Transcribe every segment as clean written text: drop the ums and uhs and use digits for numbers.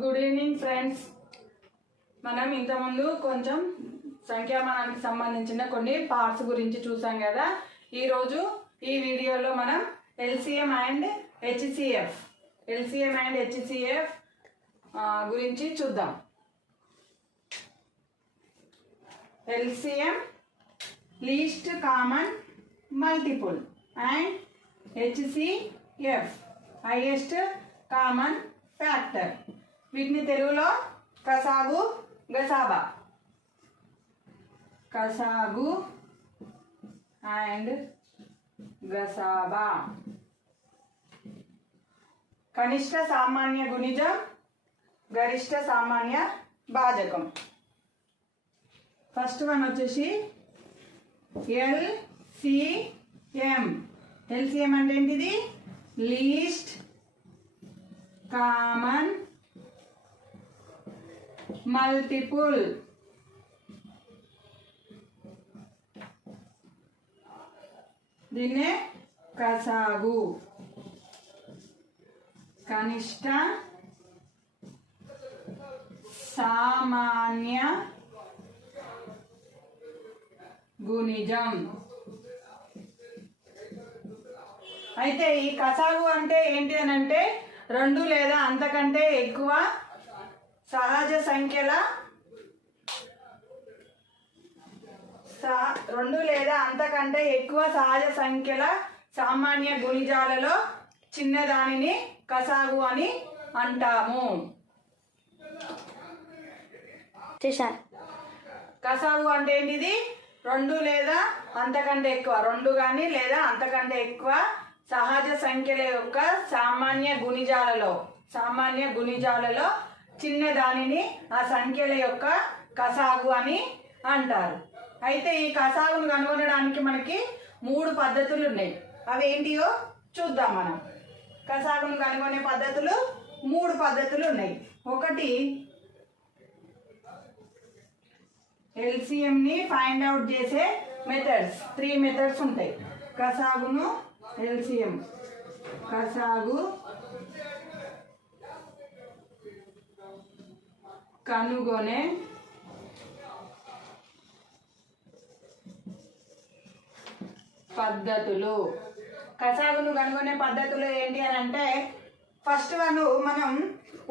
Good evening friends. మనం ఇంతకుముందు కొంచెం సంఖ్యామానానికి సంబంధించిన కొన్ని పార్ట్స్ గురించి చూసాం కదా. ఈరోజు ఈ వీడియోలో మనం ఎల్సిఎం అండ్ హెచ్సిఎఫ్ గురించి చూద్దాం. LCM least common multiple and HCF highest common factor. వీటిని తెలుగులో కసాగు గసాబా, కసాగు అండ్ గసాబా. కనిష్ట సామాన్య గుణిజం, గరిష్ట సామాన్య భాజకం. ఫస్ట్ వన్ వచ్చేసి ఎల్సిఎం. ఎల్సిఎం అంటే ఏంటిది? Least common multiple. దీన్నే కసాగు. కనిష్ట సామాన్య గుణిజం. అయితే ఈ కసాగు అంటే ఏంటి అని అంటే రెండు లేదా అంతకంటే ఎక్కువ సహజ సంఖ్యల సామాన్య గుణిజాలలో చిన్నదానిని కసాగు అని అంటాము. కసాగు అంటే ఏంటిది? రెండు లేదా అంతకంటే ఎక్కువ, రెండు కానీ లేదా అంతకంటే ఎక్కువ సహజ సంఖ్యల యొక్క సామాన్య గుణిజాలలో చిన్నదానిని ఆ సంఖ్యల యొక్క కసాగు అని అంటారు. అయితే ఈ కసాగును కనుగొనడానికి మనకి 3 పద్ధతులు ఉన్నాయి. అవి ఏంటియో చూద్దాం. మనం కసాగును కనుగొనే పద్ధతులు 3 పద్ధతులు ఉన్నాయి. ఒకటి, ఎల్సిఎంని ఫైండ్ అవుట్ చేసే మెథడ్స్. 3 మెథడ్స్ ఉంటాయి. కసాగును ఎల్సిఎం కసాగు కనుగొనే పద్ధతులు. కసాగును కనుగొనే పద్ధతులు ఏంటి అని అంటే, ఫస్ట్ వన్ మనం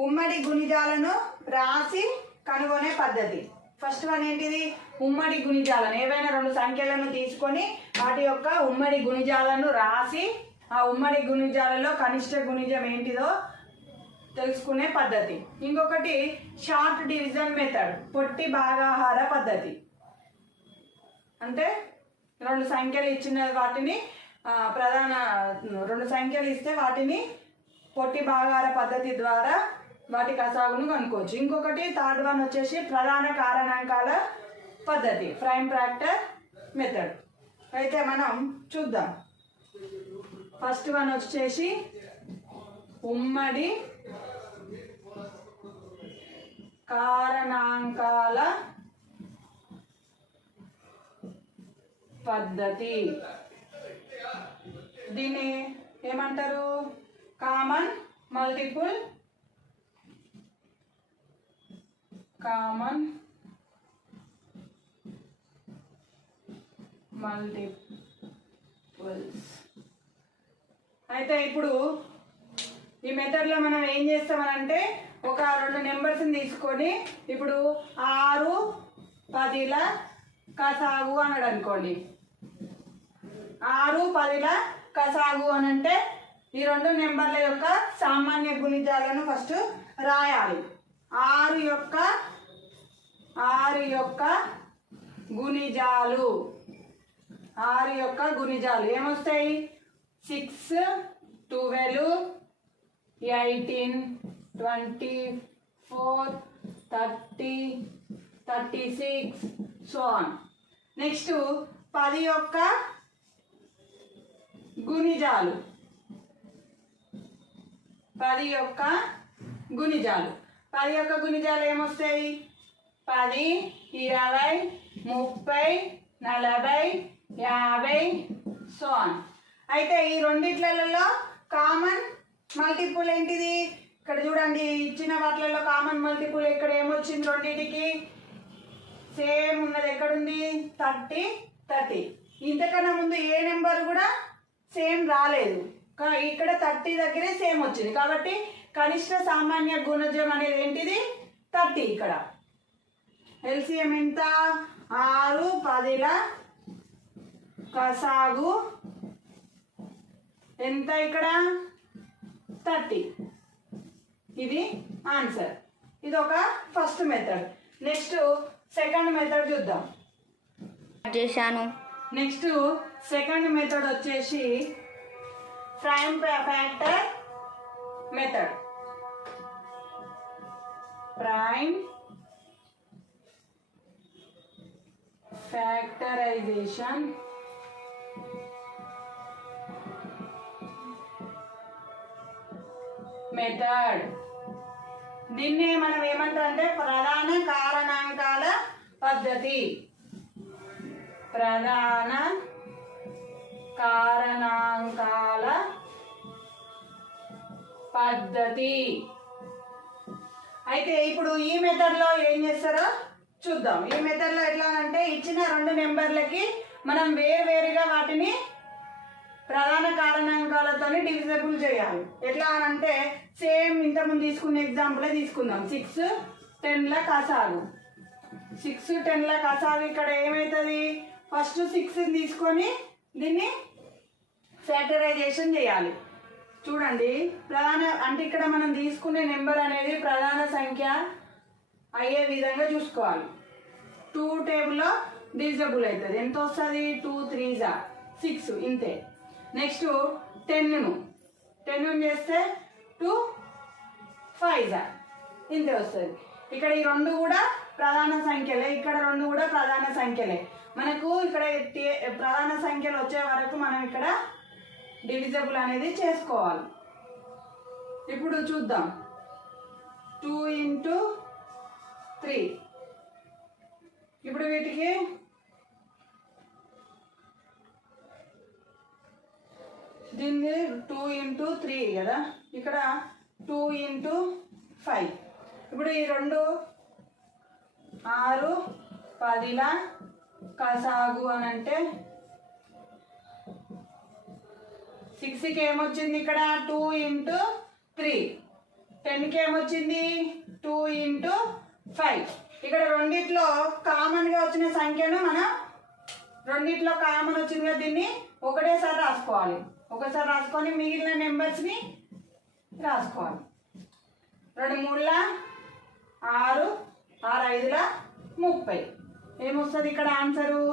ఉమ్మడి గుణిజాలను రాసి కనుగొనే పద్ధతి. ఫస్ట్ వన్ ఏంటిది? ఉమ్మడి గుణిజాలను, ఏవైనా 2 సంఖ్యలను తీసుకొని వాటి యొక్క ఉమ్మడి గుణిజాలను రాసి ఆ ఉమ్మడి గుణిజాలలో కనిష్ట గుణిజం ఏంటిదో తెలుసుకునే పద్ధతి. ఇంకొకటి షార్ట్ డివిజన్ మెథడ్, పొట్టి భాగాహార పద్ధతి. అంటే 2 సంఖ్యలు ఇచ్చిన వాటిని 2 సంఖ్యలు ఇస్తే వాటిని పొట్టి భాగాహార పద్ధతి ద్వారా వాటి కసాగును కనుక్కోవచ్చు. ఇంకొకటి థర్డ్ వన్ వచ్చేసి ప్రధాన కారణాంకాల పద్ధతి, ప్రైమ్ ఫ్యాక్టర్ మెథడ్. అయితే మనం చూద్దాం. ఫస్ట్ వన్ వచ్చేసి ఉమ్మడి కారణాంకాల పద్ధతి. దీన్ని ఏమంటారు? కామన్ మల్టిపుల్స్ అయితే ఇప్పుడు ఈ మెథడ్లో మనం ఏం చేస్తామనంటే, ఒక 2 నెంబర్స్ని తీసుకొని ఇప్పుడు 6, 10ల కసాగు అన్నాడు అనుకోండి. 6, 10ల కసాగు అని అంటే ఈ 2 నెంబర్ల యొక్క సామాన్య గుణిజాలను ఫస్ట్ రాయాలి. 6 యొక్క గుణిజాలు ఏమొస్తాయి? 6, 12, 18, 24, 30, 36 సో ఆన్. నెక్స్ట్ 10 యొక్క గుణిజాలు. 10 యొక్క గుణిజాలు ఏమొస్తాయి? 10, 20, 30, 40, 50 సో ఆన్. అయితే ఈ రెండిట్లలో కామన్ మల్టిపుల్ ఏంటిది? ఇక్కడ చూడండి ఇచ్చిన వాటిలలో కామన్ మల్టిపుల్ ఇక్కడ ఏమొచ్చింది రెండింటికి సేమ్ ఉన్నది ఎక్కడుంది 30 30. ఇంతకన్నా ముందు ఏ నెంబర్ కూడా సేమ్ రాలేదు ఇక్కడ 30 దగ్గరే సేమ్ వచ్చింది కాబట్టి కనిష్ట సామాన్య గుణజం అనేది ఏంటిది 30. ఇక్కడ ఎల్సిఎం ఎంత 6 10ల కసాగు ఎంత ఇక్కడ 30. ఇది ఆన్సర్. ఇది ఒక first method. Next second method చూద్దాం. చేశాను. నెక్స్ట్ సెకండ్ మెథడ్ వచ్చేసి prime factor method. Prime factorisation method. దీన్ని మనం ఏమంటారంటే ప్రధాన కారణాంకాల పద్ధతి. ప్రధాన కారణాంకాల పద్ధతి. అయితే ఇప్పుడు ఈ మెథడ్లో ఏం చేస్తారో చూద్దాం. ఈ మెథడ్లో ఎట్లా అంటే ఇచ్చిన 2 నెంబర్లకి మనం వేరువేరుగా వాటిని ప్రధాన కారణాంకాలతో డివిజబుల్ చేయాలి. ఎట్లా అంటే సేమ్ ఇంతకుముందు తీసుకున్న ఎగ్జాంపులే తీసుకుందాం. 6 10ల కసాగు. 6 10ల కసాగు ఇక్కడ ఏమవుతుంది ఫస్ట్ 6 తీసుకొని దీన్ని ఫ్యాక్టరైజేషన్ చేయాలి. చూడండి ప్రధాన అంటే ఇక్కడ మనం తీసుకునే నెంబర్ అనేది ప్రధాన సంఖ్య అయ్యే విధంగా చూసుకోవాలి. 2 టేబుల్లో డివిజబుల్ అవుతుంది. ఎంత వస్తుంది 2 3 6 ఇంతే. నెక్స్ట్ 10 చేస్తే 2 5 ఇంతే వస్తుంది. ఇక్కడ ఈ 2 కూడా ప్రధాన సంఖ్యలే, ఇక్కడ 2 కూడా ప్రధాన సంఖ్యలే. మనకు ఇక్కడ ప్రధాన సంఖ్యలు వచ్చే వరకు మనం ఇక్కడ డివిజబుల్ అనేది చేసుకోవాలి. ఇప్పుడు చూద్దాం. 2 × 3. ఇప్పుడు వీటికి దీన్ని 2 × 3 కదా, ఇక్కడ 2 × 5. ఇప్పుడు ఈ 2 6 10ల కసాగు అని అంటే 6కి ఏమొచ్చింది ఇక్కడ 2 × 3. 10కి ఏమొచ్చింది 2 × 5. ఇక్కడ రెండిట్లో కామన్గా వచ్చిన సంఖ్యను మనం రెండిట్లో కామన్ వచ్చింది కదా దీన్ని ఒకటేసారి రాసుకోవాలి. ఒకసారి రాసుకొని మిగిలిన నెంబర్స్ని రాసుకోవాలి. 2 3ల 6 6 5ల 30. ఏమొస్తుంది ఇక్కడ ఆన్సరు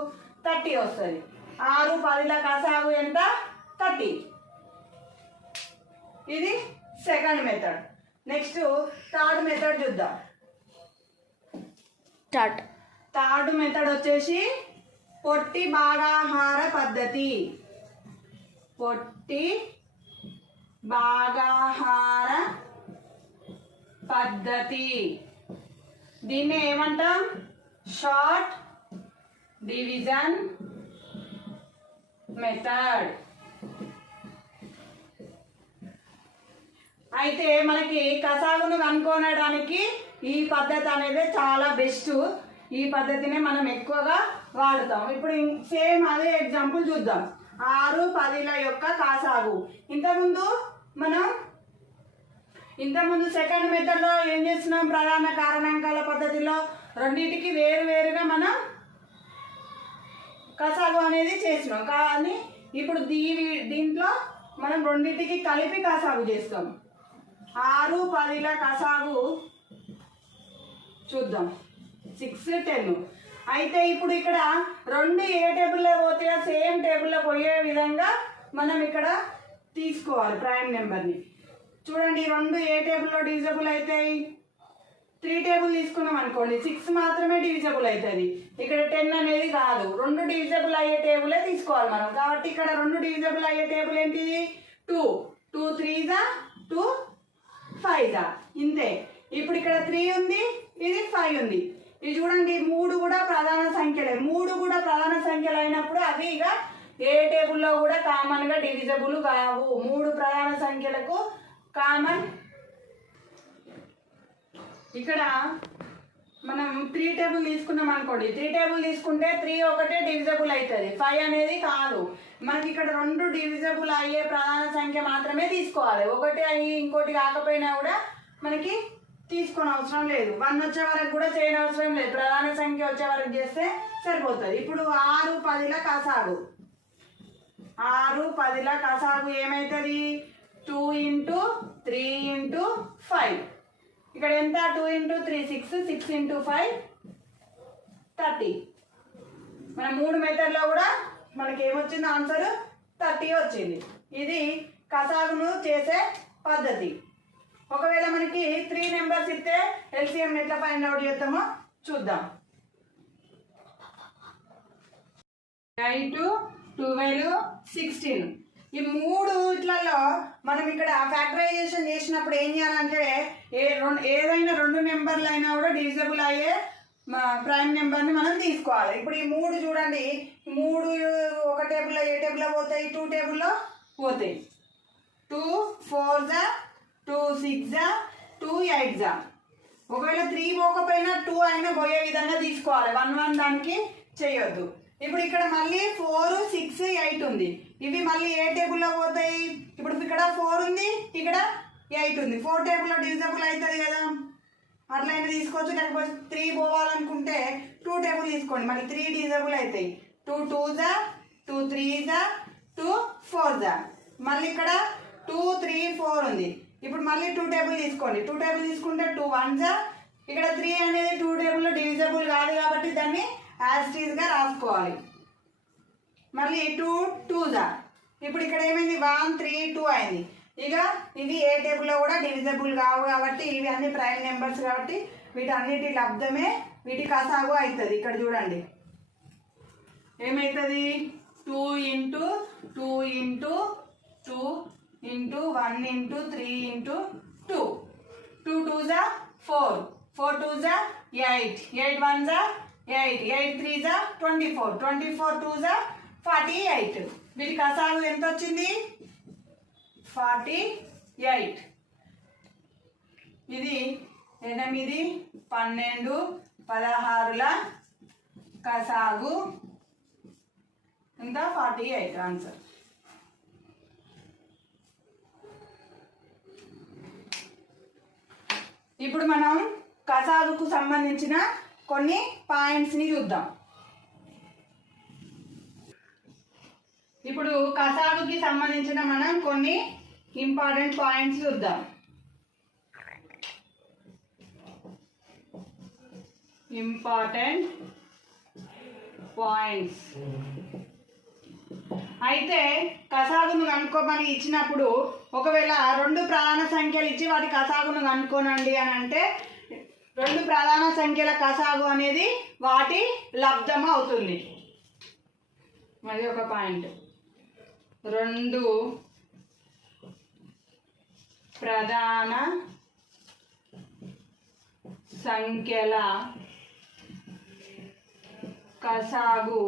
30 వస్తుంది. 6 10ల కసాగు ఎంత 30. ఇది second method. Next third method చూద్దాం. థర్డ్ మెథడ్ వచ్చేసి పొట్టి భాగాహార పద్ధతి. పొట్టి భాగాహార పద్ధతి. దీన్ని ఏమంటాం షార్ట్ డివిజన్ మెథడ్. అయితే మనకి కసాగును కనుక్కోవడానికి ఈ పద్ధతి అనేది చాలా బెస్ట్. ఈ పద్ధతిని మనం ఎక్కువగా వాడుతాం. ఇప్పుడు సేమ్ అదే ఎగ్జాంపుల్ చూద్దాం. 6 10ల యొక్క కాసాగు. ఇంతకుముందు సెకండ్ మెథడ్లో ఏం చేస్తున్నాం ప్రధాన కారణాంకాల పద్ధతిలో రెండింటికి వేరువేరుగా మనం కసాగు అనేది చేసినాం. కానీ ఇప్పుడు దీంట్లో మనం రెండింటికి కలిపి కసాగు చేస్తాం. 6 10ల కసాగు చూద్దాం 6 10. అయితే ఇప్పుడు ఇక్కడ 2 ఏ టేబుల్లో పోతాయో సేమ్ టేబుల్లో పోయే విధంగా మనం ఇక్కడ తీసుకోవాలి ప్రైమ్ నెంబర్ని. చూడండి 2 ఏ టేబుల్లో డివిజబుల్ అవుతాయి 3 టేబుల్ తీసుకున్నాం అనుకోండి 6 మాత్రమే డివిజబుల్ అవుతుంది. ఇక్కడ 10 అనేది కాదు. 2 డివిజబుల్ అయ్యే టేబులే తీసుకోవాలి మనం. కాబట్టి ఇక్కడ 2 డివిజబుల్ అయ్యే టేబుల్ ఏంటిది 2 2 3 2 5 ఇంతే. ఇప్పుడు ఇక్కడ 3 ఉంది, ఇది 5 ఉంది. ఇది చూడండి 3 కూడా ప్రధాన సంఖ్యలే. 3 కూడా ప్రధాన సంఖ్యలు అయినప్పుడు అవి ఇక ఏ టేబుల్లో కూడా కామన్గా డివిజబుల్ కావు. 3 ప్రధాన సంఖ్యలకు కామన్ ఇక్కడ మనం 3 టేబుల్ తీసుకున్నాం అనుకోండి. 3 టేబుల్ తీసుకుంటే 3 ఒకటే డివిజబుల్ అవుతుంది, 5 అనేది కాదు. మనకి ఇక్కడ 2 డివిజబుల్ అయ్యే ప్రధాన సంఖ్య మాత్రమే తీసుకోవాలి. ఒకటి అయ్యి ఇంకోటి కాకపోయినా కూడా మనకి తీసుకొని అవసరం లేదు. 1 వచ్చే వరకు కూడా చేయడం అవసరం లేదు, ప్రధాన సంఖ్య వచ్చే వరకు చేస్తే సరిపోతుంది. ఇప్పుడు 6, 10ల కసాగు. 6, 10ల కసాగు ఏమవుతుంది? 2 × 3 × 5. ఇక్కడ ఎంత? 2 × 3 6, 6 × 5 30. మన 3 మెథడ్లో కూడా మనకి ఏమొచ్చింది? ఆన్సర్ 30 వచ్చింది. ఇది కసాగును చేసే పద్ధతి. ఒకవేళ మనకి 3 నెంబర్స్ ఇస్తే ఎల్సిఎం ఎట్లా ఫైండ్ అవుట్ చేస్తామో చూద్దాం. 8, 12, 16. ఈ 3 ఇట్లలో మనం ఇక్కడ ఫ్యాక్టరైజేషన్ చేసినప్పుడు ఏం చేయాలంటే ఏదైనా 2 నెంబర్లు అయినా కూడా డివిజబుల్ అయ్యే ప్రైమ్ నెంబర్ని మనం తీసుకోవాలి. ఇప్పుడు ఈ 3 చూడండి, 3 ఒక టేబుల్లో ఏ టేబుల్లో పోతాయి? 2 టేబుల్లో పోతాయి. 2 4 2 6 2 8. ఒకవేళ 3 పోకపోయినా 2 అయినా పోయే విధంగా తీసుకోవాలి, 1 1 దానికి చేయొద్దు. ఇప్పుడు ఇక్కడ మళ్ళీ 4 6 8 ఉంది. ఇవి మళ్ళీ ఏ టేబుల్లో పోతాయి? ఇప్పుడు ఇక్కడ 4 ఉంది, ఇక్కడ 8 ఉంది. 4 టేబుల్లో డివిజబుల్ అవుతుంది కదా, అట్లయినా తీసుకోవచ్చు. లేకపోతే 3 పోవాలనుకుంటే 2 టేబుల్ తీసుకోండి, మళ్ళీ 3 డివిజబుల్ అవుతాయి. 2 2 2 3 2 4. మళ్ళీ ఇక్కడ 2 3 4 ఉంది. ఇప్పుడు మళ్ళీ 2 టేబుల్ తీసుకోండి. 2 టేబుల్ తీసుకుంటే 2 1. ఇక్కడ 3 అనేది 2 టేబుల్లో డివిజబుల్ కాదు కాబట్టి దాన్ని యాస్టీజ్గా రాసుకోవాలి. మళ్ళీ 2 2. ఇప్పుడు ఇక్కడ ఏమైంది? 1 3 2 అయింది. ఇక ఇవి ఏ టేబుల్లో కూడా డివిజబుల్ కావు కాబట్టి ఇవి అన్ని ప్రైమ్ నెంబర్స్ కాబట్టి వీటన్నిటి లబ్ధమే వీటి కసాగు అవుతుంది. ఇక్కడ చూడండి ఏమవుతుంది? 2 × 2 × 2 × 1 × 3 × 2. 2 2 4, 4 2 8, 8 1 8, 8 3 24, 24 2 48. వీటి కసాగు ఎంత వచ్చింది? 48. ఇది 8 12 16ల కసాగు ఇంకా 48 ఆన్సర్. ఇప్పుడు మనం కసాగుకు సంబంధించిన కొన్ని పాయింట్స్ని చూద్దాం. ఇప్పుడు కసాగుకి సంబంధించిన మనం కొన్ని ఇంపార్టెంట్ పాయింట్స్ చూద్దాం. ఇంపార్టెంట్ పాయింట్స్ అయితే కసాగును కనుక్కోమని ఇచ్చినప్పుడు ఒకవేళ 2 ప్రధాన సంఖ్యలు ఇచ్చి వాటి కసాగును కనుక్కోనండి అని అంటే 2 ప్రధాన సంఖ్యల కసాగు అనేది వాటి లబ్ధం అవుతుంది. మరి ఒక పాయింట్, 2 ప్రధాన సంఖ్యల కసాగు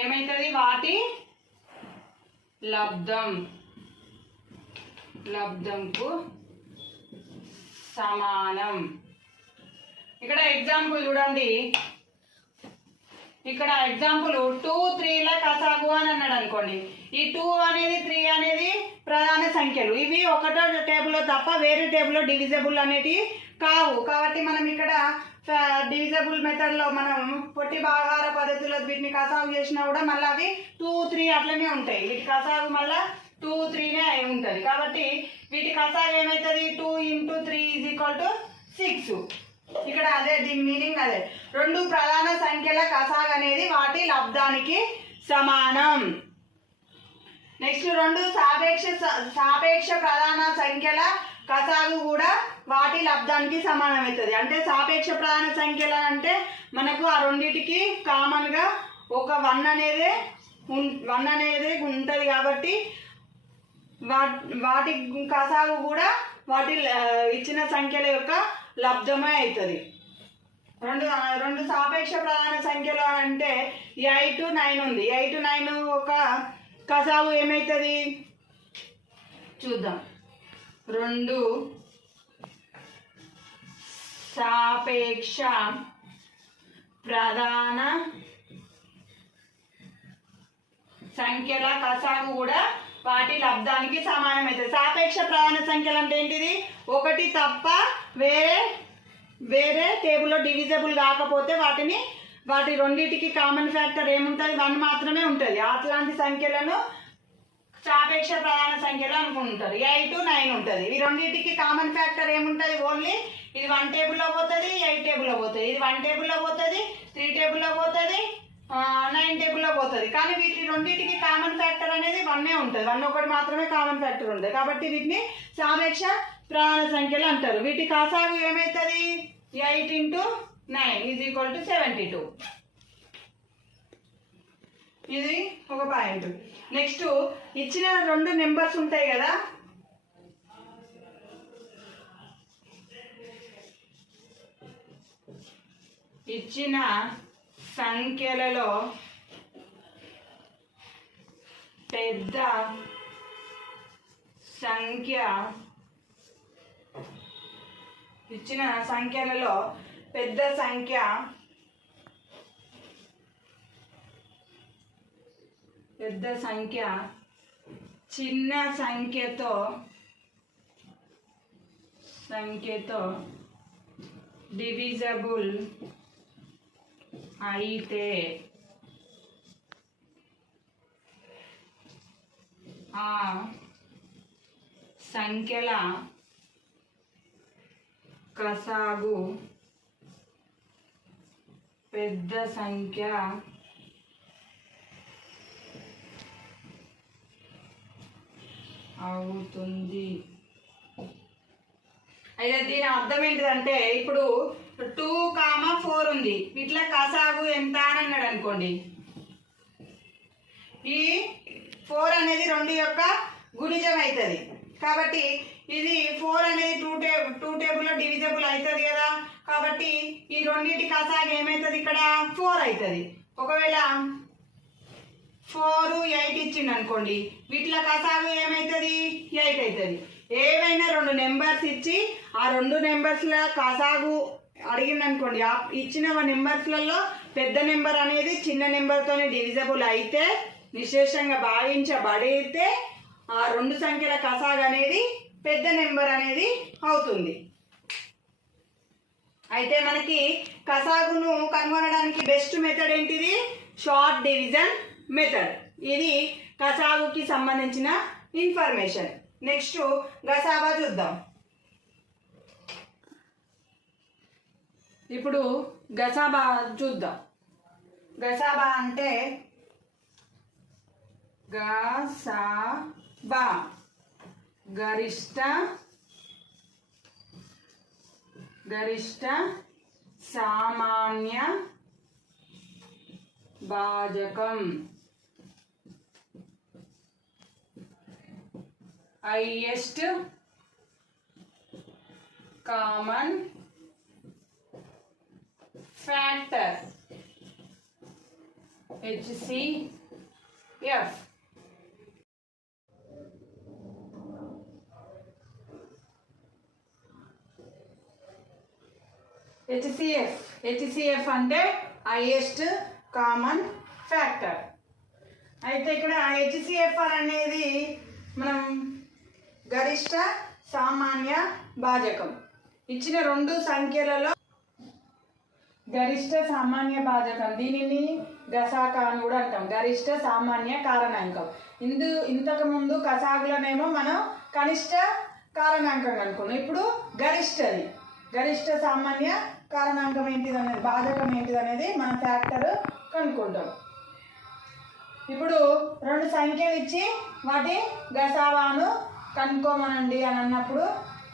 ఏమైతుంది? వాటి లబ్ధంకు సమానం. ఇక్కడ ఎగ్జాంపుల్ చూడండి, ఇక్కడ ఎగ్జాంపుల్ 2 3ల కసాగు అని అన్నాడు అనుకోండి. ఈ 2 అనేది 3 అనేది ప్రధాన సంఖ్యలు, ఇవి ఒకటో టేబుల్లో తప్ప వేరే టేబుల్లో డివిజబుల్ అనేటివి కావు. కాబట్టి మనం ఇక్కడ డివిజబుల్ మెథడ్లో మనం పొట్టి భాగాల పద్ధతిలో వీటిని కసాగు చేసినా కూడా మళ్ళీ అవి 2 3 అట్లనే ఉంటాయి. వీటి కసాగు మళ్ళీ 2 3నే అయి ఉంటుంది. కాబట్టి వీటి కసాగు ఏమవుతుంది? 2 × 3 = 6. ఇక్కడ అదే దీని మీనింగ్ అదే. 2 ప్రధాన సంఖ్యల కసాగు అనేది వాటి లబ్ధానికి సమానం. నెక్స్ట్ 2 సాపేక్ష ప్రధాన సంఖ్యల కసాగు కూడా వాటి లబ్ధానికి సమానం అవుతుంది. అంటే సాపేక్ష ప్రధాన సంఖ్యలు అంటే మనకు ఆ రెండింటికి కామన్గా ఒక 1 అనేది ఉంటుంది కాబట్టి వాటి కసాగు కూడా వాటి ఇచ్చిన సంఖ్యల యొక్క లబ్ధమే అవుతుంది. 2 సాపేక్ష ప్రధాన సంఖ్యలు అంటే 8 9 ఉంది. 8 9 ఒక కసాగు ఏమవుతుంది చూద్దాం. 2 సాపేక్ష ప్రధాన సంఖ్యల కసాగు కూడా వాటి లబ్ధానికి సమానమవుతుంది. సాపేక్ష ప్రధాన సంఖ్యలు అంటే ఏంటిది? ఒకటి తప్ప వేరే టేబుల్లో డివిజబుల్ కాకపోతే వాటి రెండింటికి కామన్ ఫ్యాక్టర్ ఏముంటుంది? 1 మాత్రమే ఉంటుంది. అట్లాంటి సంఖ్యలను సాపేక్ష ప్రధాన సంఖ్యలు అనుకుంటారు. 8, 9 ఉంటుంది. ఈ రెండింటికి కామన్ ఫ్యాక్టర్ ఏముంటుంది? ఓన్లీ ఇది 1 టేబుల్లో పోతుంది, 8 టేబుల్లో పోతుంది. ఇది 1 టేబుల్లో పోతుంది, 3 టేబుల్లో పోతుంది, 9 టేబుల్లో పోతుంది. కానీ వీటి రెండింటికి కామన్ ఫ్యాక్టర్ అనేది 1 ఉంటుంది. 1 ఒకటి మాత్రమే కామన్ ఫ్యాక్టర్ ఉంటుంది. కాబట్టి వీటిని సాపేక్ష ప్రధాన సంఖ్యలు అంటారు. వీటి కసాగు ఏమవుతుంది? 8 × 9 = 72. ఇది ఒక పాయింట్. నెక్స్ట్ ఇచ్చిన 2 నెంబర్స్ ఉంటాయి కదా, ఇచ్చిన సంఖ్యలలో పెద్ద సంఖ్య చిన్న సంఖ్యతో డివిజబుల్ అయితే ఆ సంఖ్యల కసాగు పెద్ద సంఖ్య అవుతుంది. అయితే దీని అర్థం ఏంటిదంటే, ఇప్పుడు 2, 4 ఉంది. వీటిలో కసాగు ఎంత అని అన్నాడు అనుకోండి. ఈ 4 అనేది 2 యొక్క గుణిజం అవుతుంది. కాబట్టి ఇది 4 అనేది 2 టేబుల్లో డివిజబుల్ అవుతుంది కదా. కాబట్టి ఈ రెండింటి కసాగు ఏమవుతుంది? ఇక్కడ 4 అవుతుంది. ఒకవేళ 4, 8 ఇచ్చిండు అనుకోండి, వీటిలో కసాగు ఏమవుతుంది? 8 అవుతుంది. ఏవైనా 2 నెంబర్స్ ఇచ్చి ఆ 2 నెంబర్స్ల కసాగు అడిగింది అనుకోండి, ఇచ్చిన నెంబర్స్లలో పెద్ద నెంబర్ అనేది చిన్న నెంబర్తో డివిజబుల్ అయితే, నిశేషంగా భావించబడితే ఆ 2 సంఖ్యల కసాగు అనేది పెద్ద నెంబర్ అనేది అవుతుంది. అయితే మనకి కసాగును కనుగొనడానికి బెస్ట్ మెథడ్ ఏంటిది? Short division method. ఇది కసాగుకి సంబంధించిన ఇన్ఫర్మేషన్. నెక్స్ట్ గసాబా చూద్దాం. ఇప్పుడు గసాబా చూద్దాం. గసాబా అంటే గసాబా గరిష్ట సామాన్య భాజకం. Highest common factor HCF. HCF అంటే హైయెస్ట్ కామన్ ఫ్యాక్టర్. అయితే ఇక్కడ HCF అనేది మనం గరిష్ట సామాన్య భాజకం. ఇచ్చిన 2 సంఖ్యలలో గరిష్ట సామాన్య భాజకం, దీనిని గసాక అని కూడా అంటాం. గరిష్ట సామాన్య కారణాంకం. ఇంతకు ముందు కసాగులనేమో మనం కనిష్ట కారణాంకం అనుకున్నాం. ఇప్పుడు గరిష్ట సామాన్య కారణాంకం ఏంటిదనేది, భాజకం ఏంటిదనేది మన ఫ్యాక్టర్ కనుక్కుంటాం. ఇప్పుడు 2 సంఖ్యలు ఇచ్చి వాటి గసాబాను కనుక్కోమనండి అని అన్నప్పుడు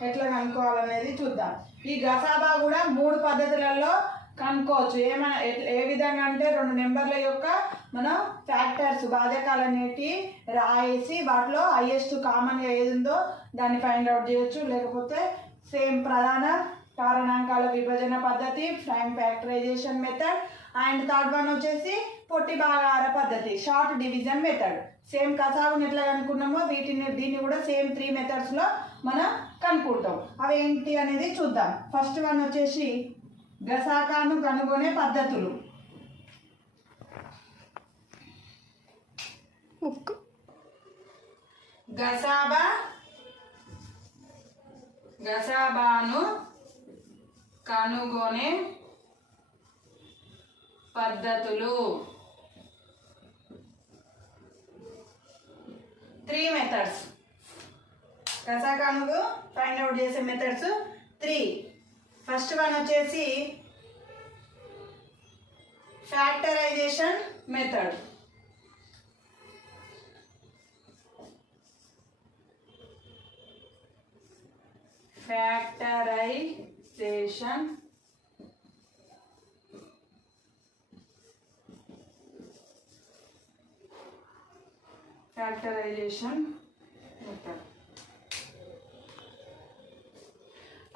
ఎట్లా కనుక్కోవాలనేది చూద్దాం. ఈ గసాబా కూడా 3 పద్ధతులలో కనుక్కోవచ్చు. ఏ విధంగా అంటే 2 నెంబర్ల యొక్క మనం ఫ్యాక్టర్స్ భాజకాలు అనేటివి రాయేసి వాటిలో హైయెస్ట్ కామన్గా ఏది ఉందో దాన్ని ఫైండ్ అవుట్ చేయొచ్చు. లేకపోతే సేమ్ ప్రధాన కారణాంకాల విభజన పద్ధతి, prime factorisation method, and third one వచ్చేసి పొట్టి భాగాహార పద్ధతి, షార్ట్ డివిజన్ మెథడ్. సేమ్ కసాగుని ఎట్లా అనుకున్నామో దీన్ని కూడా సేమ్ 3 మెథడ్స్లో మనం కనుక్కుంటాం. అవి ఏంటి అనేది చూద్దాం. ఫస్ట్ వన్ వచ్చేసి గసాకాను కనుగొనే పద్ధతులు. గసాబాను కనుగొనే పద్ధతులు. 3 మెథడ్స్. గసాకాను ఫైండ్ అవుట్ చేసే మెథడ్స్ 3. ఫస్ట్ వన్ వచ్చేసి ఫ్యాక్టరైజేషన్ మెథడ్. Factorisation method.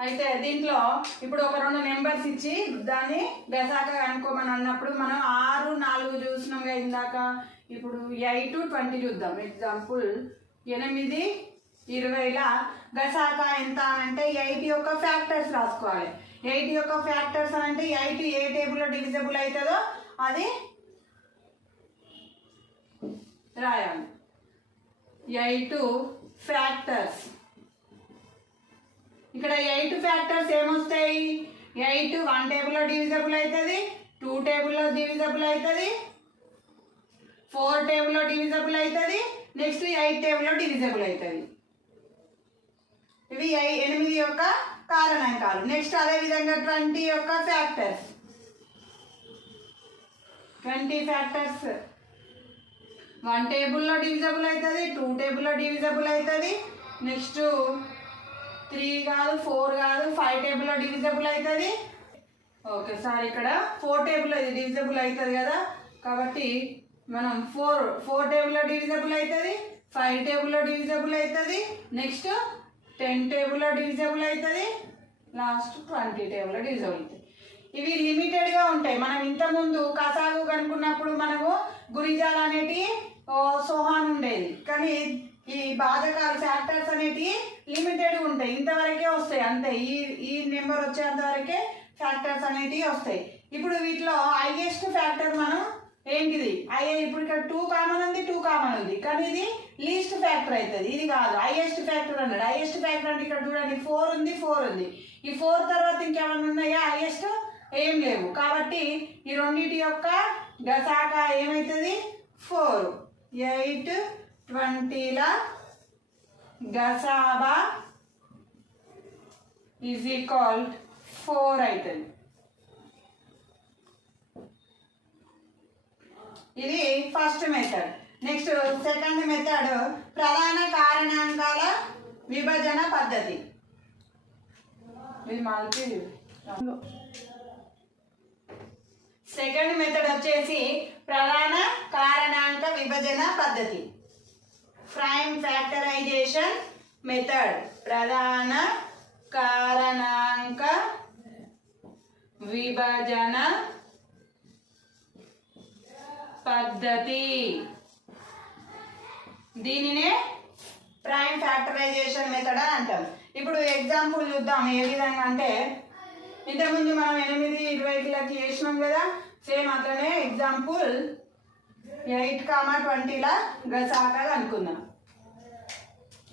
అయితే దీంట్లో ఇప్పుడు ఒక 2 నెంబర్స్ ఇచ్చి దాన్ని గసాక అనుకోమని అన్నప్పుడు మనం 6, 4 చూసినాం కదా ఇందాక. ఇప్పుడు 8, 20 చూద్దాం. ఎగ్జాంపుల్ 8, 20ల గసాక ఎంత అంటే 8 యొక్క ఫ్యాక్టర్స్ రాసుకోవాలి. 8 యొక్క ఫ్యాక్టర్స్ అంటే 8 ఏ టేబుల్లో డివిజిబుల్ అవుతుందో అది రాయాలి. 8 ఫ్యాక్టర్స్. ఇక్కడ 8 ఫ్యాక్టర్స్ ఏమొస్తాయి? 8 1 టేబుల్లో డివిజిబుల్ అవుతుంది, 2 టేబుల్లో డివిజిబుల్ అవుతుంది, 4 టేబుల్లో డివిజిబుల్ అవుతుంది, నెక్స్ట్ 8 టేబుల్లో డివిజిబుల్ అవుతుంది. ఇవి 8 యొక్క కారణాంకాలు. నెక్స్ట్ అదేవిధంగా 20 యొక్క ఫ్యాక్టర్స్. 20 ఫ్యాక్టర్స్ 1 టేబుల్లో డివిజిబుల్ అవుతుంది, 2 టేబుల్లో డివిజిబుల్ అవుతుంది, నెక్స్ట్ 3 కాదు, 4 కాదు, 5 టేబుల్లో డివిజిబుల్ అవుతుంది. ఓకే సార్, ఇక్కడ 4 టేబుల్లో ఇది డివిజిబుల్ అవుతుంది కదా, కాబట్టి మనం 4 టేబుల్లో డివిజిబుల్ అవుతుంది, 5 టేబుల్లో డివిజిబుల్ అవుతుంది, నెక్స్ట్ 10 టేబుల్లో డివిజిబుల్ అవుతుంది, లాస్ట్ 20 టేబుల్లో డివిజిబుల్ అవుతుంది. ఇవి లిమిటెడ్గా ఉంటాయి. మనం ఇంతకుముందు కసాగు కనుక్కున్నప్పుడు మనము గురిజాలు అనేటివి సోహాన్ ఉండేది, కానీ ఈ భాజకాలు ఫ్యాక్టర్స్ అనేటివి లిమిటెడ్గా ఉంటాయి. ఇంతవరకే వస్తాయి అంతే. ఈ నెంబర్ వచ్చేంతవరకే ఫ్యాక్టర్స్ అనేటివి వస్తాయి. ఇప్పుడు వీటిలో హైయెస్ట్ ఫ్యాక్టర్ మనం ఏంటిది? ఇప్పుడు ఇక్కడ 2 కామన్ ఉంది, 2 కామన్ ఉంది, కానీ ఇది లీస్ట్ ఫ్యాక్టర్ అవుతుంది. ఇది కాదు హైయెస్ట్ ఫ్యాక్టర్ అన్నాడు. హైయెస్ట్ ఫ్యాక్టర్ అంటే ఇక్కడ చూడండి 4 ఉంది, 4 ఉంది. ఈ 4 తర్వాత ఇంకేమైనా ఉన్నాయా? హైయెస్ట్ ఏం లేవు. కాబట్టి ఈ రెండింటి యొక్క గసాక ఏమవుతుంది? 4. 8, 20ల గసాబా ఈజ్ ఈక్వల్ 4 అవుతుంది. ఇది first method. Next second method ప్రధాన కారణాంకాల విభజన పద్ధతి. ఇది మళ్ళీ సెకండ్ మెథడ్ వచ్చేసి ప్రధాన కారణాంక విభజన పద్ధతి. Prime factorisation method. ప్రధాన కారణాంక విభజన పద్ధతి. దీనినే ప్రైమ్ ఫ్యాక్టరైజేషన్ మెథడ్ అని అంటాం. ఇప్పుడు ఎగ్జాంపుల్ చూద్దాం ఏ విధంగా అంటే, ఇంతకుముందు మనం 8, 20కి చేసినాం కదా, సేమ్ అట్లనే ఎగ్జాంపుల్ 8, 20ల గసాక అనుకుందాం.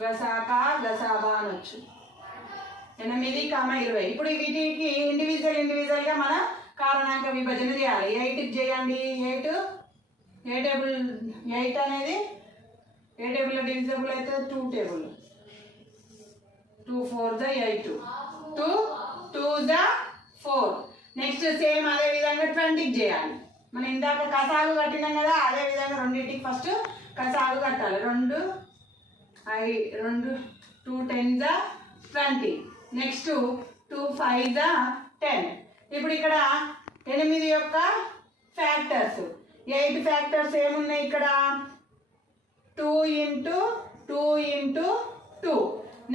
గసాక గసాబా అనొచ్చు. 8, 20. ఇప్పుడు వీటికి ఇండివిజువల్గా మనం కారణాంక విభజన చేయాలి. 8కి చేయండి. 8 అనేది ఏ టేబుల్లో డివిజిబుల్ అయితే 2 table. 2 4 the 8, 2 2 the 4. Next same అదే విధంగా 20కి చేయాలి. మనం ఇందాక కసాగు కట్టినాం కదా, అదే విధంగా రెండింటికి ఫస్ట్ కసాగు కట్టాలి. 2 2 10 ద 20. Next 2 5 the 10. ఇప్పుడు ఇక్కడ 8 యొక్క ఫ్యాక్టర్స్. 8 ఫ్యాక్టర్స్ ఏమున్నాయి ఇక్కడ? 2 × 2 × 2.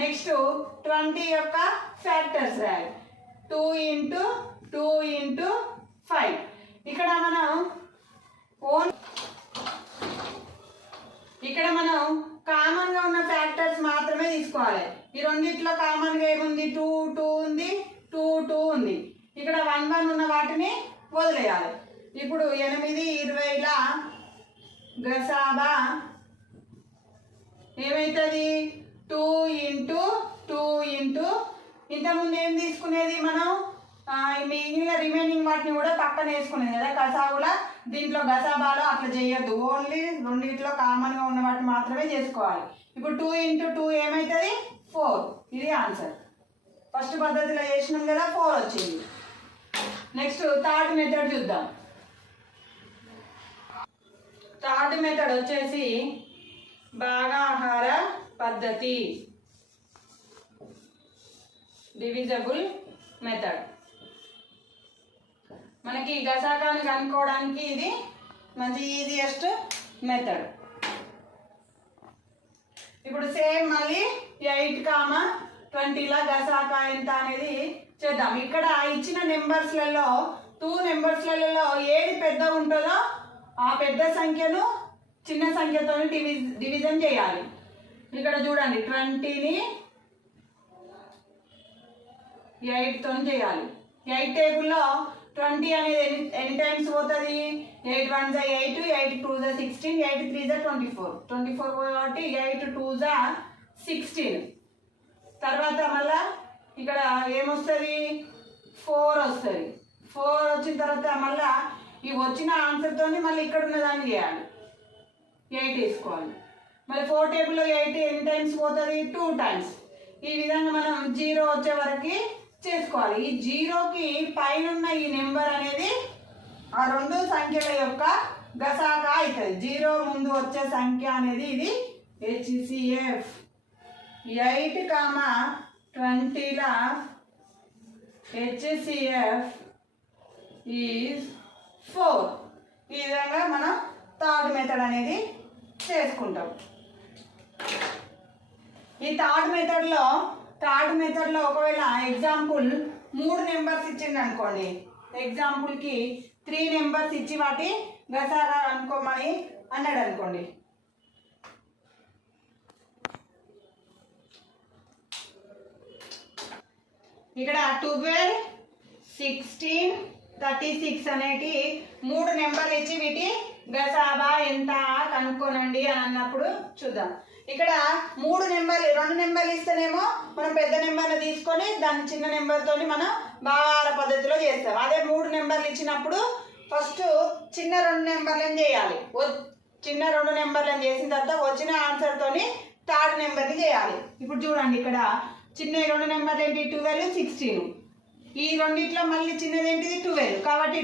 నెక్స్ట్ 20 యొక్క ఫ్యాక్టర్స్ రాయాలి. 2 × 2 × 5. ఇక్కడ మనం కామన్ గా ఉన్న ఫ్యాక్టర్స్ మాత్రమే తీసుకోవాలి. ఈ రెండిట్లో కామన్ గా ఏముంది? 2 2 ఉంది, 2 2 ఉంది. ఇక్కడ 1 1 ఉన్న వాటిని వదిలేయాలి. ఇప్పుడు 8 20ల గసాబా ఏమైతుంది? 2 ఇంటూ 2 ఇంటూ ఇంతకుముందు ఏం తీసుకునేది మనం? మిగిలిన రిమైనింగ్ వాటిని కూడా పక్కన వేసుకునేది కదా గసాబుల. దీంట్లో గసాబాలో అట్లా చేయొద్దు, ఓన్లీ రెండింటిలో కామన్గా ఉన్న వాటిని మాత్రమే చేసుకోవాలి. ఇప్పుడు 2 ఇంటూ 2 ఏమవుతుంది? 4. ఇది ఆన్సర్. ఫస్ట్ పద్ధతిలో చేసినాం కదా, 4 వచ్చింది. నెక్స్ట్ థర్డ్ మెథడ్ చూద్దాం. థర్డ్ మెథడ్ వచ్చేసి భాగాహార పద్ధతి, డివిజబుల్ మెథడ్. మనకి గసాకాన్ని కనుక్కోవడానికి ఇది మంచి ఈజియెస్ట్ మెథడ్. ఇప్పుడు సేమ్ మళ్ళీ 8, 20ల గసాకా ఎంత అనేది చేద్దాం. ఇక్కడ ఇచ్చిన నెంబర్స్లలో 2 నెంబర్స్లలో ఏది పెద్ద ఉంటుందో ఆ పెద్ద సంఖ్యను చిన్న సంఖ్యతో డివిజన్ చేయాలి. ఇక్కడ చూడండి 20ని 8తో చేయాలి. 8 టేబుల్లో 20 అనేది ఎన్ని టైమ్స్ పోతుంది? 8 1 × 8, 8 2 × 16, 8 3 × 24. 24 కాబట్టి 8 2 × 16. తర్వాత మళ్ళా ఇక్కడ ఏమొస్తుంది? 4 వస్తుంది. 4 వచ్చిన తర్వాత మళ్ళా ఈ వచ్చిన ఆన్సర్తో మళ్ళీ ఇక్కడ ఉన్నదాన్ని చేయాలి. 8 వేసుకోవాలి. మళ్ళీ 4 టేబుల్లో 8 ఎన్ని టైమ్స్ పోతుంది? 2 టైమ్స్. ఈ విధంగా మనం 0 వచ్చే వరకు చేసుకోవాలి. ఈ 0కి పైన ఈ నెంబర్ అనేది ఆ రెండు సంఖ్యల యొక్క గసాకా అవుతుంది. 0 ముందు వచ్చే సంఖ్య అనేది ఇది HCF. 8, 20ల HCF is 4. ఈ విధంగా మనం థర్డ్ మెథడ్ అనేది చేసుకుంటాం. ఈ థర్డ్ మెథడ్లో ఒకవేళ ఎగ్జాంపుల్ 3 నెంబర్స్ ఇచ్చింది అనుకోండి, ఎగ్జాంపుల్కి 3 నెంబర్స్ ఇచ్చి వాటి గసాగా అనుకోమని అన్నాడు అనుకోండి. ఇక్కడ 12, 16, 36 అనేటి 3 నెంబర్లు ఇచ్చి వీటి గసాబా ఎంత కనుక్కోనండి అని అన్నప్పుడు చూద్దాం. ఇక్కడ 2 నెంబర్లు ఇస్తేనేమో మనం పెద్ద నెంబర్ని తీసుకొని దాని చిన్న నెంబర్తో మనం భాగాహార పద్ధతిలో చేస్తాం. అదే 3 నెంబర్లు ఇచ్చినప్పుడు ఫస్ట్ చిన్న 2 నెంబర్లను చేయాలి. చిన్న 2 నెంబర్లను చేసిన తర్వాత వచ్చిన ఆన్సర్తోని థర్డ్ నెంబర్ని చేయాలి. ఇప్పుడు చూడండి ఇక్కడ చిన్న 2 నెంబర్లు ఏంటి? 12, 16. ఈ రెండిట్లో మళ్ళీ చిన్నది ఏంటిది? 12. కాబట్టి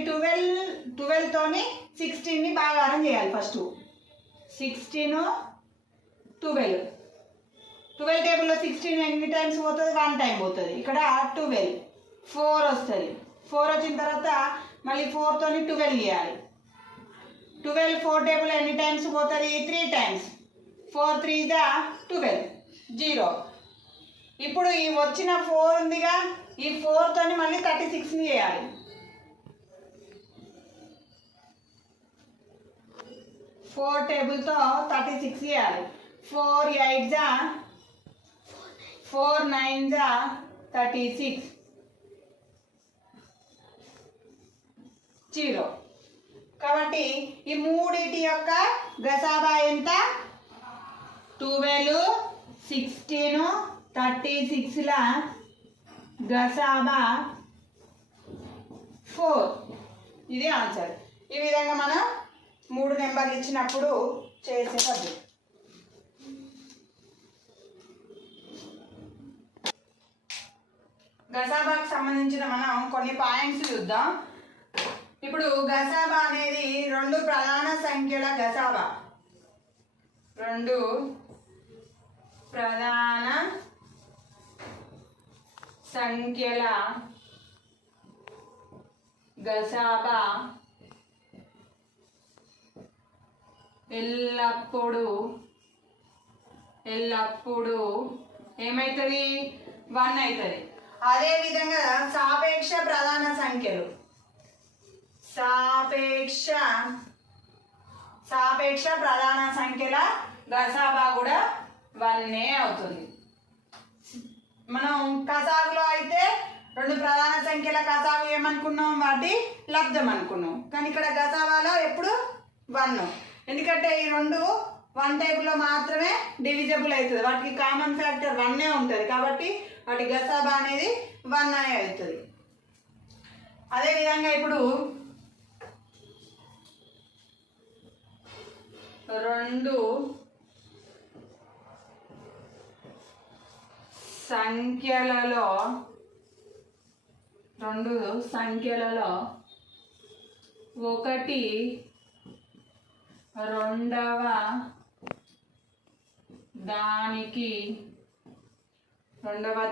12తోని 16ని భాగాహారం చేయాలి. ఫస్ట్ 16, 12. 12 టేబుల్లో 16 ఎన్ని టైమ్స్ పోతుంది? 1 టైం పోతుంది. ఇక్కడ 12, 4 వస్తుంది. 4 వచ్చిన తర్వాత మళ్ళీ 4తోని 12 చేయాలి. 12 4 టేబుల్ ఎన్ని టైమ్స్ పోతుంది? 3 టైమ్స్. 4 3 × 12, 0. ఇప్పుడు ఈ వచ్చిన 4 ఉందిగా, ఈ 4తోని మళ్ళీ 36ని చేయాలి. 4 టేబుల్తో 36 చేయాలి. 4 8 × 4 9 × 36, 0. కాబట్టి ఈ మూడిటి యొక్క గసాబా ఎంత? 12, 16, 36ల గసాబా 4. ఇది ఆన్సర్. ఈ విధంగా మనం 3 నెంబర్లు ఇచ్చినప్పుడు చేసే పద్ధతి. గసాబాకు సంబంధించిన మనం కొన్ని పాయింట్స్ చూద్దాం. ఇప్పుడు గసాబా అనేది 2 ప్రధాన సంఖ్యల గసాబా. 2 ప్రధాన సంఖ్యల గసాబా ఎల్లప్పుడూ ఏమవుతుంది? 1 అవుతుంది. అదేవిధంగా సాపేక్ష ప్రధాన సంఖ్యలు, సాపేక్ష ప్రధాన సంఖ్యల గసాబా కూడా 1 అవుతుంది. మనం కసాగులో అయితే 2 ప్రధాన సంఖ్యల కసాగు ఏమనుకున్నాం, వాటి లబ్ధం అనుకున్నాం. కానీ ఇక్కడ గసాబాలో ఎప్పుడు 1, ఎందుకంటే ఈ 2 1 టైపులో మాత్రమే డివిజబుల్ అవుతుంది. వాటికి కామన్ ఫ్యాక్టర్ 1 ఉంటుంది కాబట్టి వాటి గసాబా అనేది 1 అవుతుంది. అదేవిధంగా ఇప్పుడు 2 సంఖ్యలలో 1 రెండవ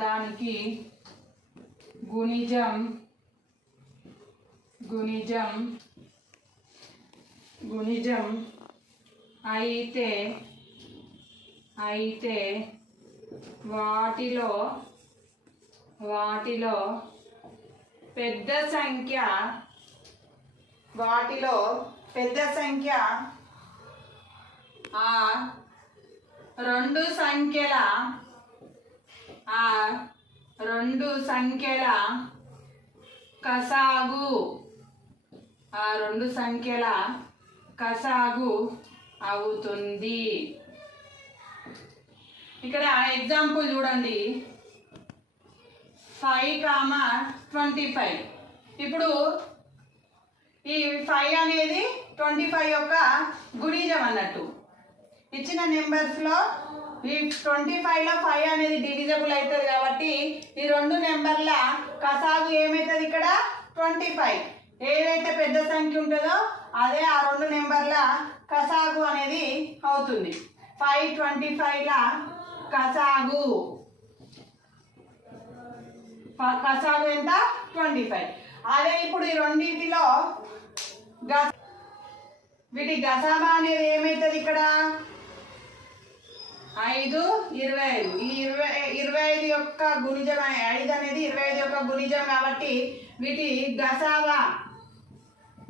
దానికి గుణిజం అయితే వాటిలో పెద్ద సంఖ్య ఆ రెండు సంఖ్యల కసాగు అవుతుంది. ఇక్కడ ఎగ్జాంపుల్ చూడండి, 5,25. ఇప్పుడు ఈ 5 అనేది 25 యొక్క గుణిజం అన్నట్టు. ఇచ్చిన నెంబర్స్లో ఈ 25లో 5 అనేది డివిజబుల్ అవుతుంది కాబట్టి ఈ 2 నెంబర్ల కసాగు ఏమవుతుంది, ఇక్కడ 25. ఏదైతే పెద్ద సంఖ్య ఉంటుందో అదే ఆ 2 నెంబర్ల కసాగు అనేది అవుతుంది. 525ల కసాగు ఎంత, 25. అదే ఇప్పుడు ఈ రెండింటిలో వీటి గసాబా అనేది ఏమవుతుంది, ఇక్కడ 5, 25. ఈ 25 యొక్క గుణిజం, 5 అనేది 25 యొక్క గుణిజం కాబట్టి వీటి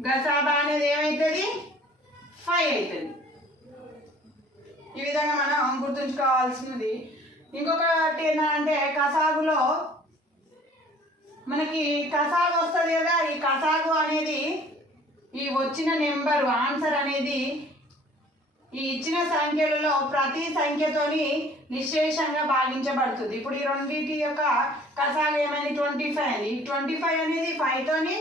గసాబా అనేది ఏమవుతుంది, 5 అవుతుంది. ఈ విధంగా మనం గుర్తుంచుకోవాల్సినది. ఇంకొకటి ఏంటంటే కసాగులో మనకి కసాగు వస్తుంది కదా, ఈ కసాగు అనేది ఈ వచ్చిన నెంబరు ఆన్సర్ అనేది ఈ ఇచ్చిన సంఖ్యలలో ప్రతి సంఖ్యతోని నిశ్శేషంగా భాగించబడుతుంది. ఇప్పుడు ఈ రెండింటి యొక్క కసాగు ఏమైంది, 25 అయింది. 25 అనేది 5తోని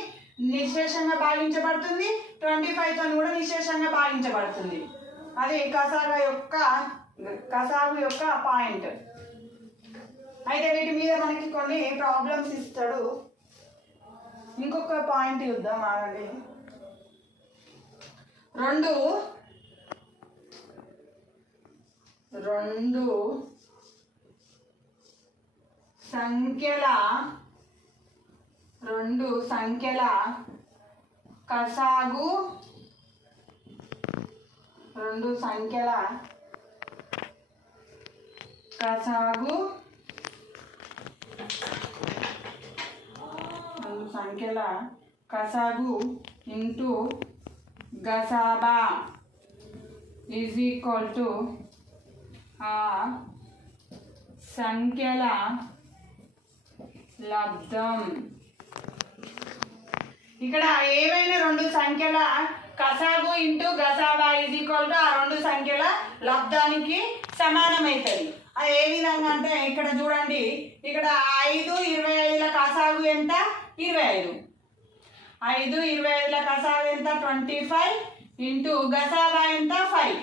నిశ్శేషంగా భాగించబడుతుంది, 25 తోని కూడా నిశ్శేషంగా భాగించబడుతుంది. అది కసాగు యొక్క పాయింట్. అయితే వీటి మీద మనకి కొన్ని ప్రాబ్లమ్స్ ఇస్తాడు. ఇంకొక పాయింట్ చూద్దాం, ఆగండి. 2 సంఖ్యల కసాగు ఇంటూ గసాబా ఈజ్ ఈక్వల్ టు ఆ సంఖ్యల లబ్ధం. ఇక్కడ ఏవైనా 2 సంఖ్యల కసాగు ఇంటూ గసాబా ఈజ్ ఈక్వల్ టు ఆ 2 సంఖ్యల లబ్ధానికి సమానమవుతుంది. అది ఏ విధంగా అంటే ఇక్కడ చూడండి, ఇక్కడ 5, 25ల కసాగు ఎంత, 25. 5, 25ల కసాగు ఎంత, 25 ఇంటూ గసాబా ఎంత, 5.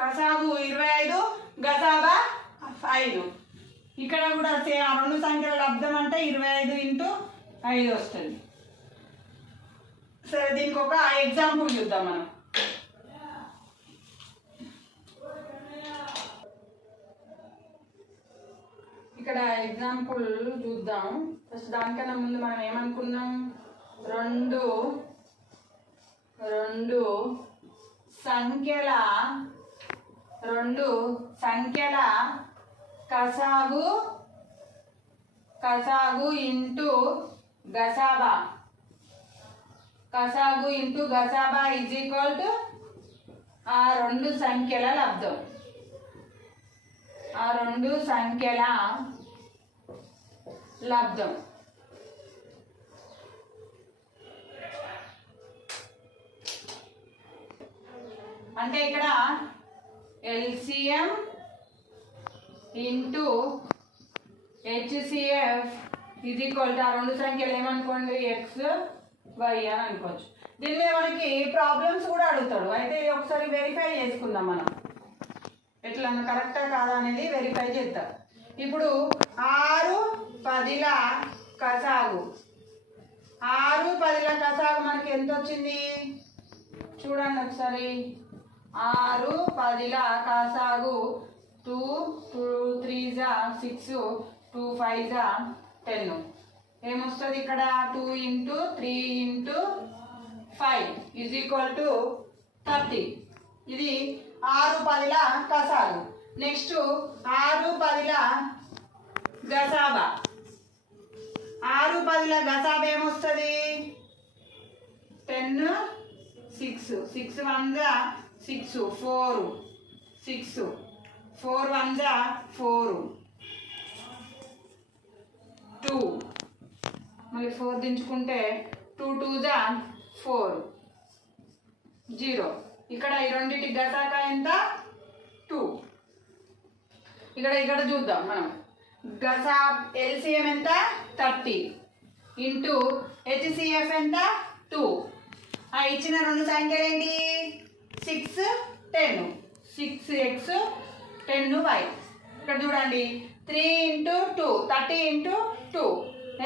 కసాగు 25, గసాబా 5. ఇక్కడ కూడా ఆ 2 సంఖ్యల లబ్ధం అంటే 25 ఇంటూ 5 వస్తుంది. సరే, దీనికి ఒక ఎగ్జాంపుల్ చూద్దాం మనం. ఇక్కడ ఎగ్జాంపుల్ చూద్దాం. ఫస్ట్ దానికన్నా ముందు మనం ఏమనుకున్నాం, 2 సంఖ్యల కసాగు ఇంటూ గసాబా కసాగు ఇంటూ గసాబా ఈజ్ ఈక్వల్ టు ఆ రెండు సంఖ్యల లబ్ధం. ఆ రెండు సంఖ్యల లబ్ధం. అంటే ఇక్కడ ఎల్సిఎం ఇంటూ హెచ్సిఎఫ్ ఇది ఈక్వల్ టు ఆ రెండు సంఖ్యలు ఏమనుకోండి ఎక్స్ వై అని అనుకోవచ్చు. దీని మీద మనకి ప్రాబ్లమ్స్ కూడా అడుగుతాడు. అయితే ఇది ఒకసారి వెరిఫై చేసుకుందాం మనం, ఎట్లా కరెక్టా కాదా అనేది వెరిఫై చేద్దాం. ఇప్పుడు 6 10ల కసాగు, 6 10ల కసాగు మనకి ఎంత వచ్చింది చూడండి ఒకసారి. 6 10ల కసాగు 2 2 3 6 2 5 10 ఏమొస్తుంది ఇక్కడ 2 into 3 into 5 is equal to 30. ఇది 6 10ల కసాగు. నెక్స్ట్ 6 10ల గసాబా. 6 10ల గసాబా ఏమొస్తుంది 10 6 6 1 6 4 6 4 1 4 2 మళ్ళీ 4 దించుకుంటే 2 2 4 0. ఇక్కడ ఈ రెండింటి గసాక ఎంత 2. ఇక్కడ చూద్దాం మనం. గసా ఎల్సిఎం ఎంత 30 ఇంటూ హెచ్సిఎఫ్ ఎంత 2. ఆ ఇచ్చిన రెండు సంఖ్యలు ఏంటి 6 10 6x 10y. ఇక్కడ చూడండి 3 ఇంటూ 2 30 ఇంటూ 2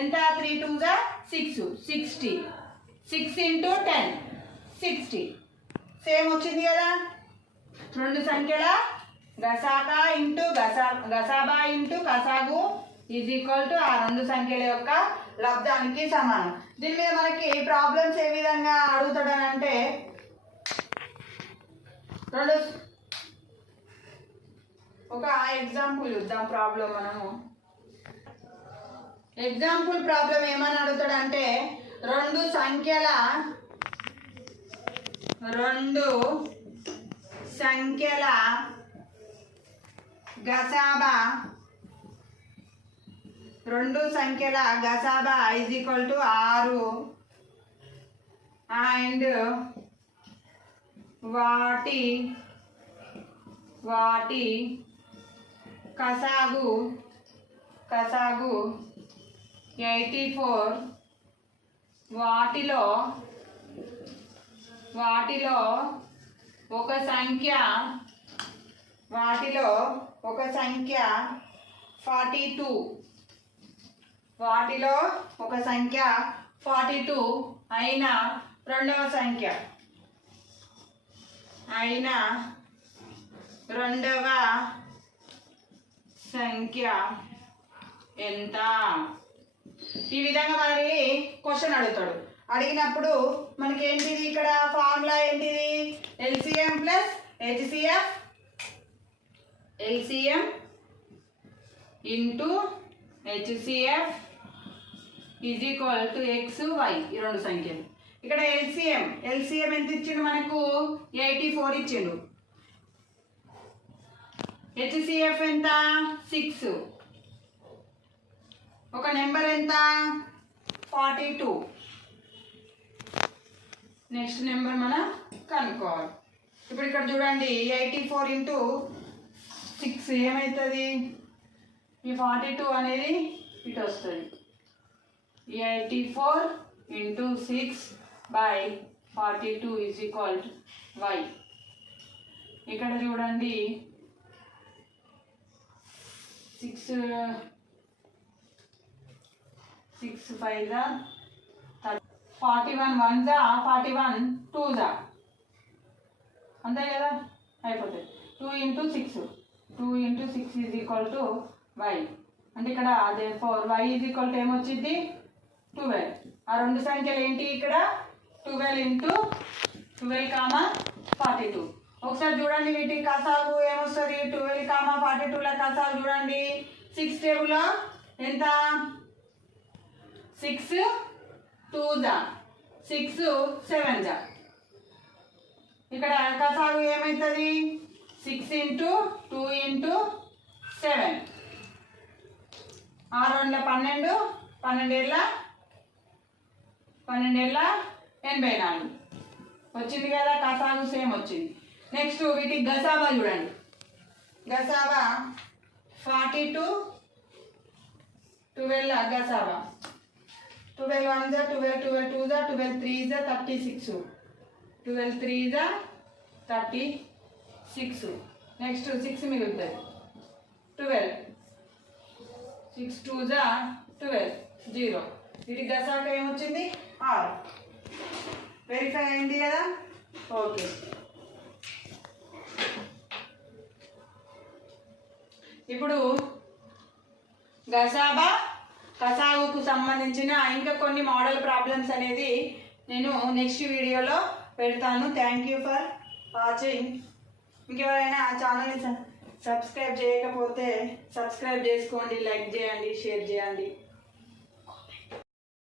ఎంత 3 2 6 60 6 ఇంటూ 10 60. సేమ్ వచ్చింది కదా. రెండు సంఖ్యల గసాక ఇంటూ గసాబా ఇంటూ కసాగు ఈజ్ ఈక్వల్ టు ఆ రెండు సంఖ్యల యొక్క లబ్ధానికి సమానం. దీని మీద మనకి ప్రాబ్లమ్స్ ఏ విధంగా అడుగుతాడని అంటే ఒక ఎగ్జాంపుల్ చూద్దాం ప్రాబ్లం. మనము ఎగ్జాంపుల్ ప్రాబ్లం ఏమని అడుగుతాడంటే రెండు సంఖ్యల గసాబా ఈజ్ ఈక్వల్ టు 6 అండ్ వాటి కసాగు 84. వాటిలో ఒక సంఖ్య 42. వాటిలో ఒక సంఖ్య 42 అయిన రెండవ సంఖ్య ఎంత? ఈ విధంగా మనల్ని క్వశ్చన్ అడుగుతాడు. అడిగినప్పుడు మనకి ఏంటిది ఇక్కడ ఫార్ములా ఏంటిది LCM plus HCF. LCM into HCF is equal to x y. ఈ రెండు సంఖ్యలు. ఇక్కడ ఎల్సిఎం ఎంత ఇచ్చిండు మనకు 84 ఇచ్చిండు. హెచ్సిఎఫ్ ఎంత 6. ఒక నెంబర్ ఎంత 42. నెక్స్ట్ నెంబర్ మనం కనుక్కోవాలి. ఇప్పుడు ఇక్కడ చూడండి 84 ఇంటూ 6 ఏమవుతుంది ఈ 42 అనేది ఇటు వస్తుంది. 84 into 6 by 42 is equal to y. ఇక్కడ చూడండి 6 5 41 1 41 2 అంతే కదా అయిపోతుంది. 2 into 6 is equal to y. అంటే ఇక్కడ అదే 4 వై ఈజ్ ఈక్వల్ టు ఏమొచ్చింది 12. ఆ రెండు సంఖ్యలు ఏంటి ఇక్కడ 12 ఇంటూ 12, 42. ఒకసారి చూడండి వీటి కసాగు ఏమొస్తుంది 12, 42ల కసాగు చూడండి. 6 టేబుల్లో ఎంత 6 2 6 7 జా. ఇక్కడ కసాగు ఏమవుతుంది 6 ఇంటూ 2 ఇంటూ 7 6 12 12 84 వచ్చింది కదా. కసాగు సేమ్ వచ్చింది. నెక్స్ట్ వీటికి గసాబా చూడండి. గసాబా 42 12 గసాబా 12 1 జా 12 12 2 జా 12 3 జా 36 12 3 జా 36. నెక్స్ట్ 6 మిగులుతుంది 12 6 2 జా 12 0. వీటి గసాక ఏమొచ్చింది 6. వెరిఫై అయింది కదా. ఓకే, ఇప్పుడు గసాబా కసాగుకు సంబంధించిన ఇంకా కొన్ని మోడల్ ప్రాబ్లమ్స్ అనేది నేను నెక్స్ట్ వీడియోలో పెడతాను. Thank you for watching. ఇంకెవరైనా ఆ ఛానల్ని సబ్స్క్రైబ్ చేయకపోతే సబ్స్క్రైబ్ చేసుకోండి, లైక్ చేయండి, షేర్ చేయండి.